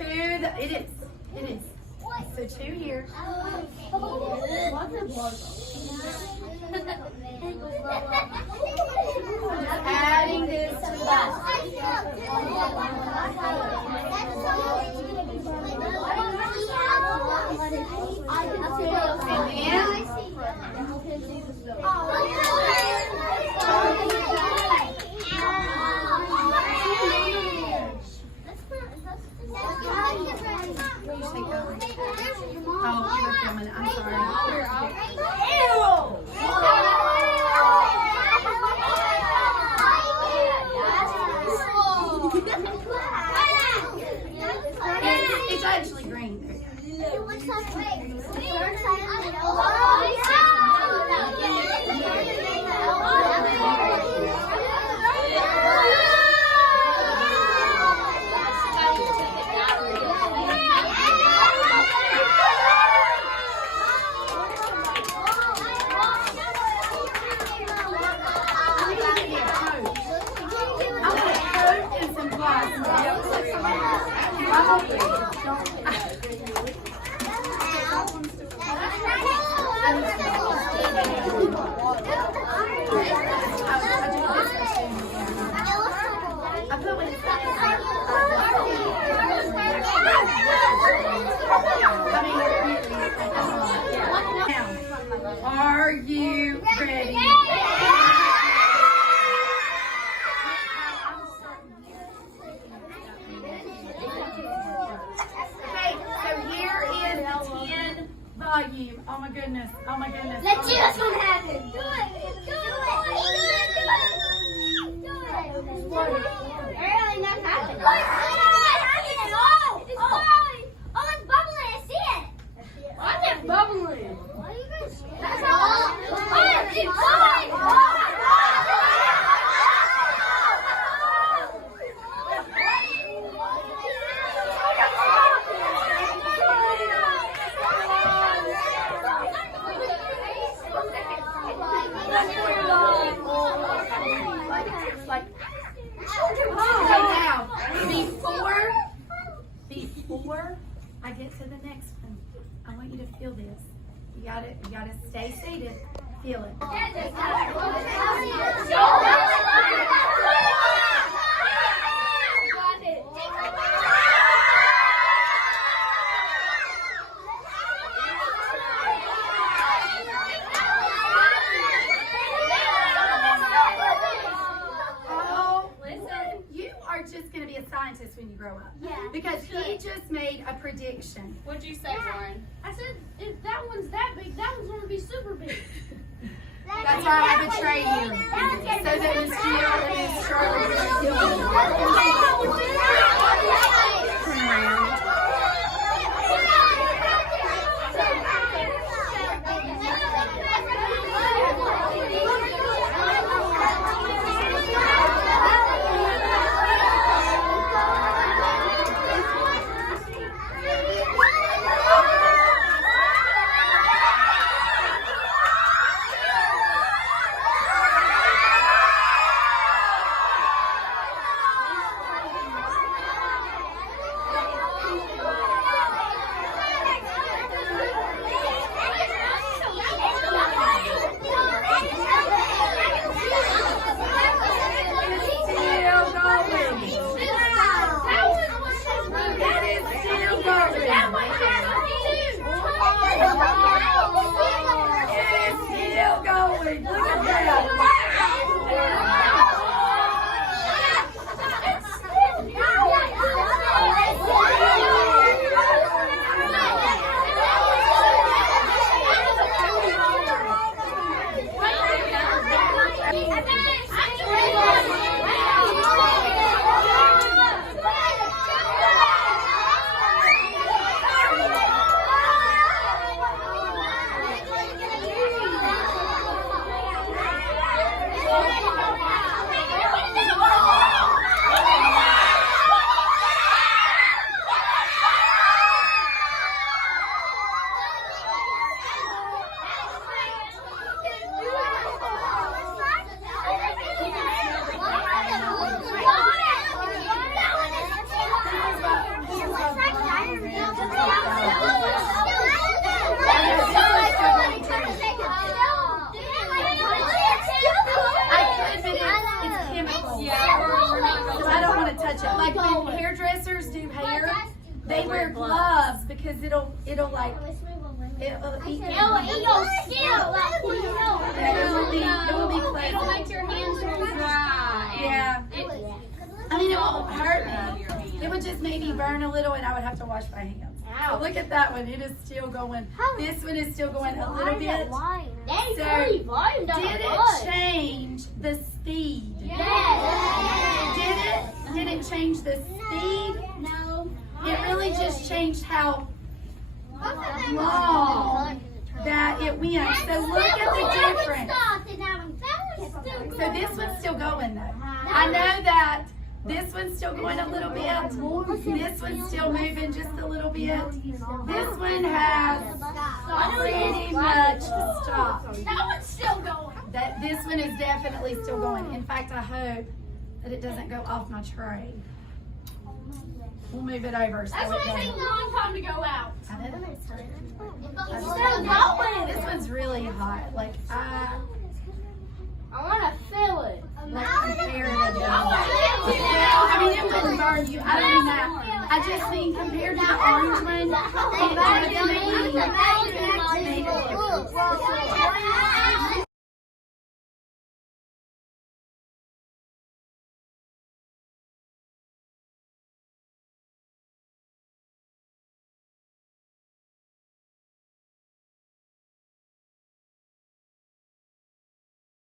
It is. It is. So 2 here. Adding this to that. Oh, you were filming. I'm sorry. It's actually green. It looks like Are you ready? Okay, so here is the 10 volume. Oh my goodness. Oh my goodness. Let's see what's going to happen. Do it. Do it. Apparently not happening. Oh, it's bubbling. I see it. Why is it bubbling? That's all. Oh, it's bubbling. Before I get to the next one, I want you to feel this. You gotta stay seated. Feel it. Just going to be a scientist when you grow up. Yeah. Because he just made a prediction. What'd you say, Warren? I said, if that one's that big, that one's going to be super big. That's why I betray you. So that Miss Jill and Miss Charlotte will kill you. Turn around. wear gloves because it'll like it'll eat It will eat your skin. Like, you know. it will be pleasant. It'll make your hands so dry. Yeah. I mean, it won't hurt me. It would just maybe burn a little, and I would have to wash my hands. But look at that one. It is still going. This one is still going a little bit. So, did it change the speed? Yes. Did it change the speed? No. It really just changed how long that it went. So look at the difference. So this one's still going though. I know that this one's still going a little bit. This one's still moving just a little bit. This one has pretty much stopped. That one's still going. This one is definitely still going. In fact, I hope that it doesn't go off my tray. We'll move it over. So That's it why it doesn't. takes a long time to go out. I know. It's still going. This one's really hot. Like I want to feel it. compared to well, I mean, it wouldn't burn you. I don't mean that. I just mean compared to the orange one, it definitely made a difference.